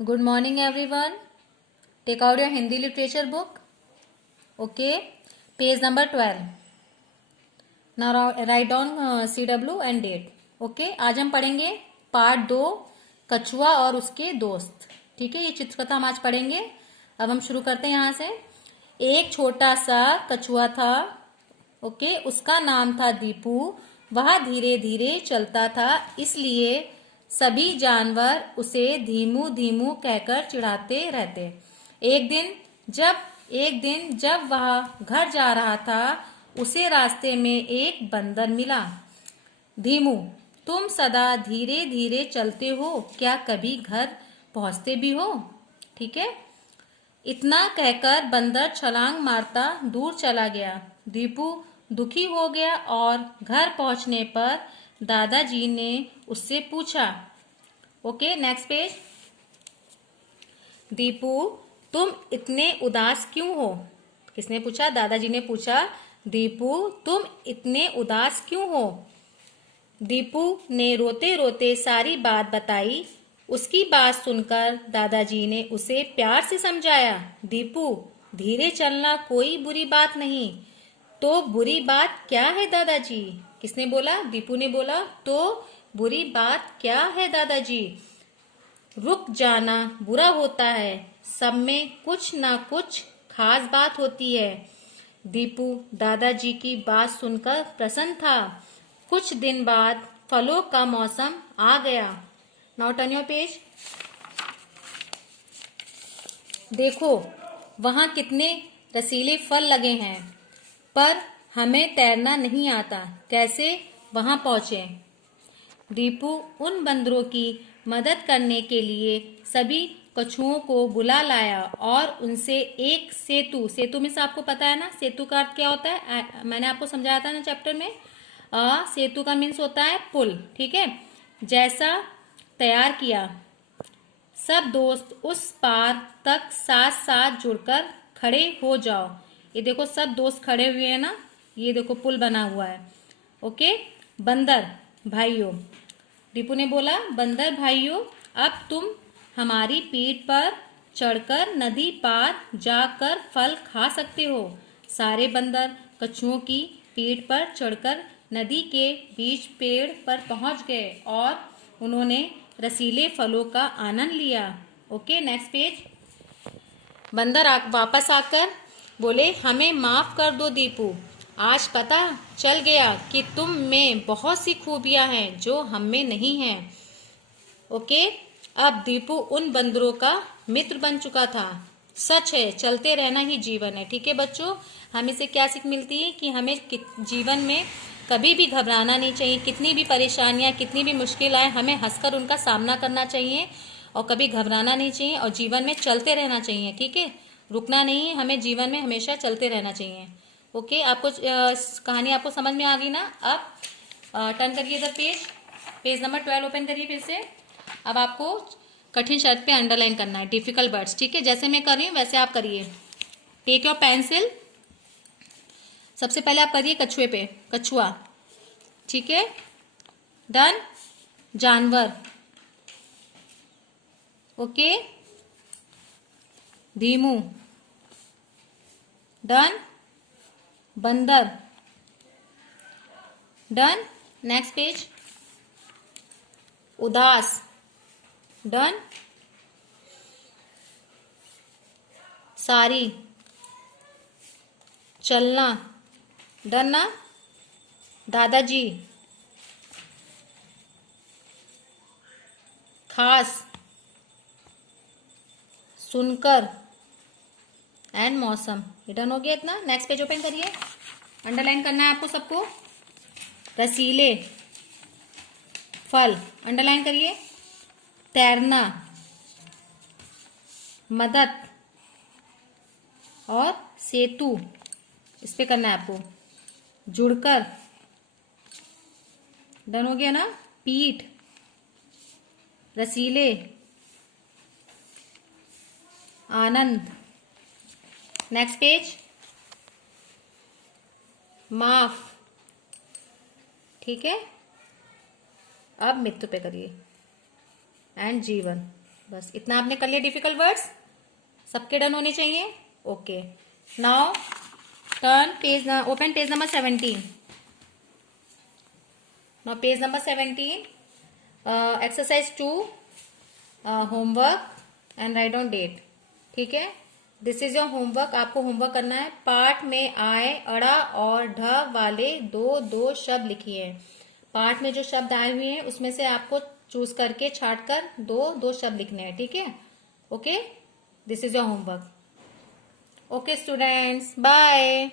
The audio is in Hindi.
Good morning, everyone. Take out your Hindi literature book. Okay, page number 12. Now write down CW and date. Okay, आज हम पढ़ेंगे पार्ट 2 कछुआ और उसके दोस्त. ठीक है, ये चित्रकथा हम आज पढ़ेंगे. अब हम शुरू करते हैं यहाँ से. एक छोटा सा कछुआ था. ओके, उसका नाम था दीपू. वह धीरे धीरे चलता था, इसलिए सभी जानवर उसे धीमू धीमू कहकर चिढ़ाते रहते. एक दिन जब वह घर जा रहा था, उसे रास्ते में एक बंदर मिला. धीमू, तुम सदा धीरे धीरे चलते हो, क्या कभी घर पहुंचते भी हो? ठीक है. इतना कहकर बंदर छलांग मारता दूर चला गया. दीपू दुखी हो गया और घर पहुंचने पर दादाजी ने उससे पूछा. Okay, next page. दीपू, तुम इतने उदास क्यों हो? किसने पूछा? दादाजी ने पूछा. दीपू, तुम इतने उदास क्यों हो? दीपू ने रोते रोते सारी बात बताई. उसकी बात सुनकर दादाजी ने उसे प्यार से समझाया. दीपू, धीरे चलना कोई बुरी बात नहीं. तो बुरी बात क्या है दादाजी? किसने बोला? दीपू ने बोला. तो बुरी बात क्या है दादाजी? रुक जाना बुरा होता है. सब में कुछ ना कुछ खास बात होती है. दीपू दादाजी की बात सुनकर प्रसन्न था. कुछ दिन बाद फलों का मौसम आ गया. Now turn your page. देखो, वहां कितने रसीले फल लगे हैं, पर हमें तैरना नहीं आता. कैसे वहां पहुंचे? दीपू उन बंदरों की मदद करने के लिए सभी कछुओं को बुला लाया और उनसे एक सेतु में से आपको पता है ना सेतु का अर्थ क्या होता है? मैंने आपको समझाया था ना चैप्टर में. सेतु का मीन्स होता है पुल. ठीक है, जैसा तैयार किया. सब दोस्त उस पार तक साथ साथ जुड़कर खड़े हो जाओ. ये देखो, सब दोस्त खड़े हुए हैं ना. ये देखो, पुल बना हुआ है. ओके, बंदर भाइयों, दीपू ने बोला. बंदर भाइयों, अब तुम हमारी पीठ पर चढ़कर नदी पार जाकर फल खा सकते हो. सारे बंदर कछुओं की पीठ पर चढ़कर नदी के बीच पेड़ पर पहुंच गए और उन्होंने रसीले फलों का आनंद लिया. Okay, next page. बंदर वापस आकर बोले, हमें माफ कर दो दीपू. आज पता चल गया कि तुम में बहुत सी खूबियां हैं जो हम में नहीं हैं. ओके, अब दीपू उन बंदरों का मित्र बन चुका था. सच है, चलते रहना ही जीवन है. ठीक है बच्चों, हमें से क्या सीख मिलती है कि हमें जीवन में कभी भी घबराना नहीं चाहिए. कितनी भी परेशानियां, कितनी भी मुश्किल आए, हमें हंसकर उनका सामना करना चाहिए और कभी घबराना नहीं चाहिए और जीवन में चलते रहना चाहिए. ठीक है, रुकना नहीं है, हमें जीवन में हमेशा चलते रहना चाहिए. ओके, आपको कहानी आपको समझ में आ गई ना. अब टर्न करिए इधर पेज नंबर 12 ओपन करिए फिर से. अब आपको कठिन शब्द पे अंडरलाइन करना है, डिफिकल्ट वर्ड्स. ठीक है, जैसे मैं कर रही हूँ वैसे आप करिए. Take your pencil. सबसे पहले आप करिए कछुए पे, कछुआ. ठीक है, डन. जानवर. ओके, धीमू. डन. बंदर. डन. Next page. उदास. डन. सारी. चलना. डन ना. दादाजी. खास. सुनकर एंड मौसम. ये डन हो गया इतना. नेक्स्ट पेज ओपन करिए. अंडरलाइन करना है आपको सबको. रसीले फल अंडरलाइन करिए. तैरना, मदद और सेतु इस पे करना है आपको. जुड़कर. डन हो गया ना. पीठ. रसीले. आनंद. Next page. माफ. ठीक है, अब मृत्यु पे करिए एंड जीवन. बस इतना आपने कर लिया डिफिकल्ट वर्ड्स, सबके डन होने चाहिए। Okay, now turn page, open page number 17। Now page number 17, exercise 2, homework and write down date. ठीक है, दिस इज योर होमवर्क। आपको होमवर्क करना है। पाठ में आए, अड़ा और ढ वाले दो शब्द लिखिए। पाठ में जो शब्द आए हुए हैं उसमें से आपको चूज करके छाट कर दो शब्द लिखने हैं। ठीक है, okay, this is your homework. Okay students, bye.